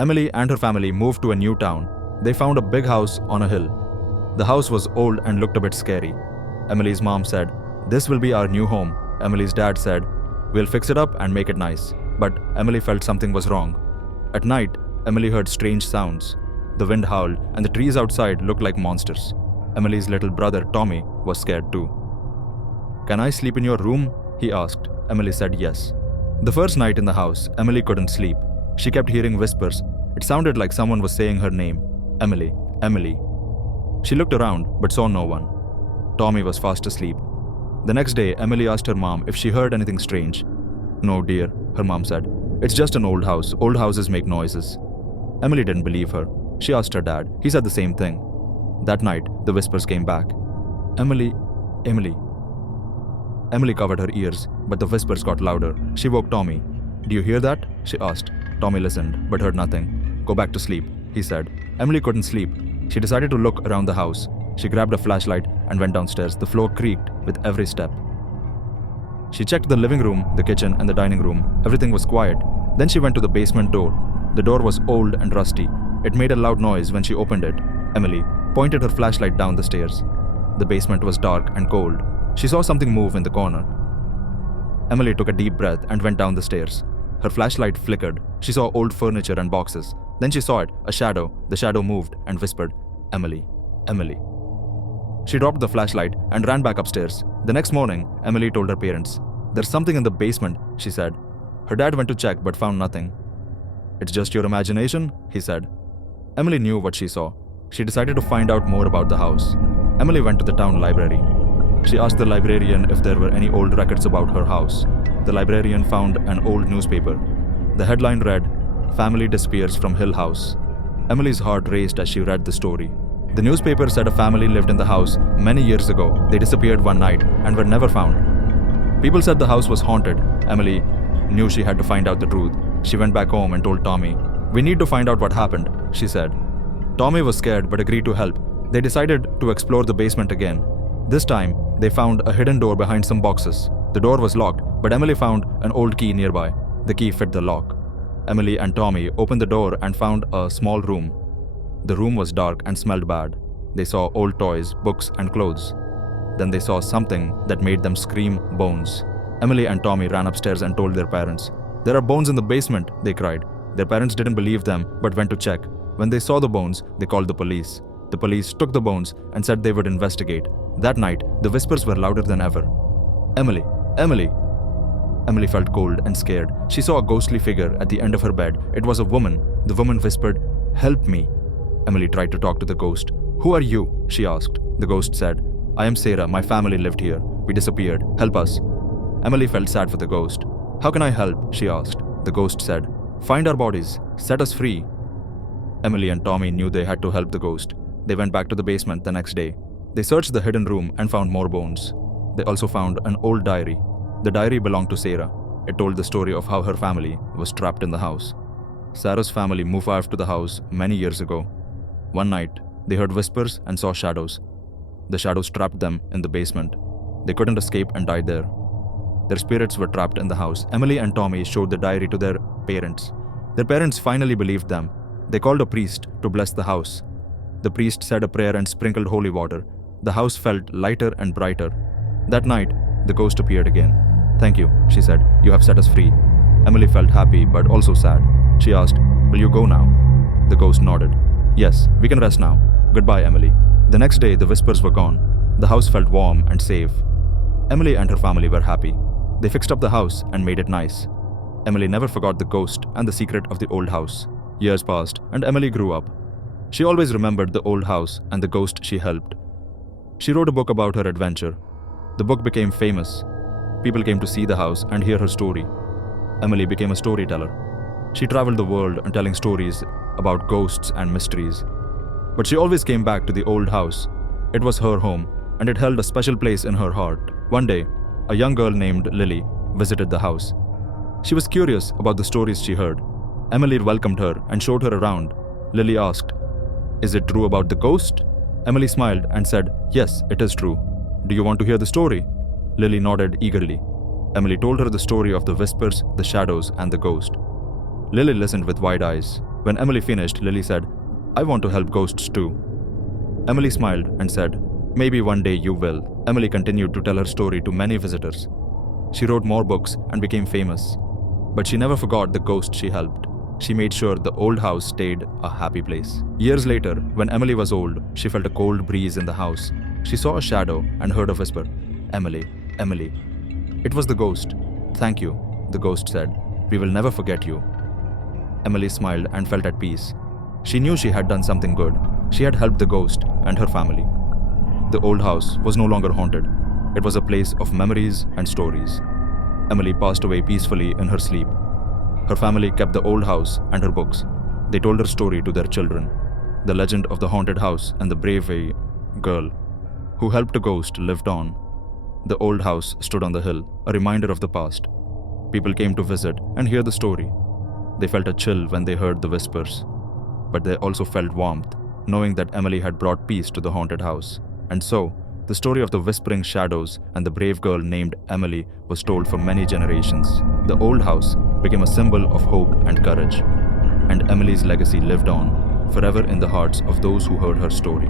Emily and her family moved to a new town. They found a big house on a hill. The house was old and looked a bit scary. Emily's mom said, "This will be our new home." Emily's dad said, "We'll fix it up and make it nice." But Emily felt something was wrong. At night, Emily heard strange sounds. The wind howled and the trees outside looked like monsters. Emily's little brother, Tommy, was scared too. "Can I sleep in your room?" he asked. Emily said yes. The first night in the house, Emily couldn't sleep. She kept hearing whispers. It sounded like someone was saying her name. Emily, Emily. She looked around but saw no one. Tommy was fast asleep. The next day, Emily asked her mom if she heard anything strange. "No, dear," her mom said. "It's just an old house. Old houses make noises." Emily didn't believe her. She asked her dad. He said the same thing. That night, the whispers came back. "Emily, Emily." Emily covered her ears, but the whispers got louder. She woke Tommy. "Do you hear that?" she asked. Tommy listened, but heard nothing. "Go back to sleep," he said. Emily couldn't sleep. She decided to look around the house. She grabbed a flashlight and went downstairs. The floor creaked with every step. She checked the living room, the kitchen, and the dining room. Everything was quiet. Then she went to the basement door. The door was old and rusty. It made a loud noise when she opened it. Emily pointed her flashlight down the stairs. The basement was dark and cold. She saw something move in the corner. Emily took a deep breath and went down the stairs. Her flashlight flickered. She saw old furniture and boxes. Then she saw it, a shadow. The shadow moved and whispered, "Emily, Emily." She dropped the flashlight and ran back upstairs. The next morning, Emily told her parents. "There's something in the basement," she said. Her dad went to check but found nothing. "It's just your imagination," he said. Emily knew what she saw. She decided to find out more about the house. Emily went to the town library. She asked the librarian if there were any old records about her house. The librarian found an old newspaper. The headline read, "Family disappears from Hill House." Emily's heart raced as she read the story. The newspaper said a family lived in the house many years ago. They disappeared one night and were never found. People said the house was haunted. Emily knew she had to find out the truth. She went back home and told Tommy. "We need to find out what happened," she said. Tommy was scared but agreed to help. They decided to explore the basement again. This time, they found a hidden door behind some boxes. The door was locked, but Emily found an old key nearby. The key fit the lock. Emily and Tommy opened the door and found a small room. The room was dark and smelled bad. They saw old toys, books, and clothes. Then they saw something that made them scream, "Bones." Emily and Tommy ran upstairs and told their parents. "There are bones in the basement," they cried. Their parents didn't believe them, but went to check. When they saw the bones, they called the police. The police took the bones and said they would investigate. That night, the whispers were louder than ever. "Emily, Emily." Emily felt cold and scared. She saw a ghostly figure at the end of her bed. It was a woman. The woman whispered, "Help me." Emily tried to talk to the ghost. "Who are you?" she asked. The ghost said, "I am Sarah. My family lived here. We disappeared. Help us." Emily felt sad for the ghost. "How can I help?" she asked. The ghost said, "Find our bodies. Set us free." Emily and Tommy knew they had to help the ghost. They went back to the basement the next day. They searched the hidden room and found more bones. They also found an old diary. The diary belonged to Sarah. It told the story of how her family was trapped in the house. Sarah's family moved out to the house many years ago. One night, they heard whispers and saw shadows. The shadows trapped them in the basement. They couldn't escape and died there. Their spirits were trapped in the house. Emily and Tommy showed the diary to their parents. Their parents finally believed them. They called a priest to bless the house. The priest said a prayer and sprinkled holy water. The house felt lighter and brighter. That night, the ghost appeared again. "Thank you," she said. "You have set us free." Emily felt happy but also sad. She asked, "Will you go now?" The ghost nodded. "Yes, we can rest now. Goodbye, Emily." The next day, the whispers were gone. The house felt warm and safe. Emily and her family were happy. They fixed up the house and made it nice. Emily never forgot the ghost and the secret of the old house. Years passed, and Emily grew up. She always remembered the old house and the ghost she helped. She wrote a book about her adventure. The book became famous. People came to see the house and hear her story. Emily became a storyteller. She traveled the world and telling stories about ghosts and mysteries. But she always came back to the old house. It was her home, and it held a special place in her heart. One day, a young girl named Lily visited the house. She was curious about the stories she heard. Emily welcomed her and showed her around. Lily asked, "Is it true about the ghost?" Emily smiled and said, "Yes, it is true. Do you want to hear the story?" Lily nodded eagerly. Emily told her the story of the whispers, the shadows, and the ghost. Lily listened with wide eyes. When Emily finished, Lily said, "I want to help ghosts too." Emily smiled and said, "Maybe one day you will." Emily continued to tell her story to many visitors. She wrote more books and became famous. But she never forgot the ghost she helped. She made sure the old house stayed a happy place. Years later, when Emily was old, she felt a cold breeze in the house. She saw a shadow and heard a whisper, "Emily, Emily." It was the ghost. "Thank you," the ghost said. "We will never forget you." Emily smiled and felt at peace. She knew she had done something good. She had helped the ghost and her family. The old house was no longer haunted. It was a place of memories and stories. Emily passed away peacefully in her sleep. Her family kept the old house and her books. They told her story to their children. The legend of the haunted house and the brave girl who helped a ghost lived on. The old house stood on the hill, a reminder of the past. People came to visit and hear the story. They felt a chill when they heard the whispers, but they also felt warmth, knowing that Emily had brought peace to the haunted house. And so, the story of the whispering shadows and the brave girl named Emily was told for many generations. The old house became a symbol of hope and courage, and Emily's legacy lived on, forever in the hearts of those who heard her story.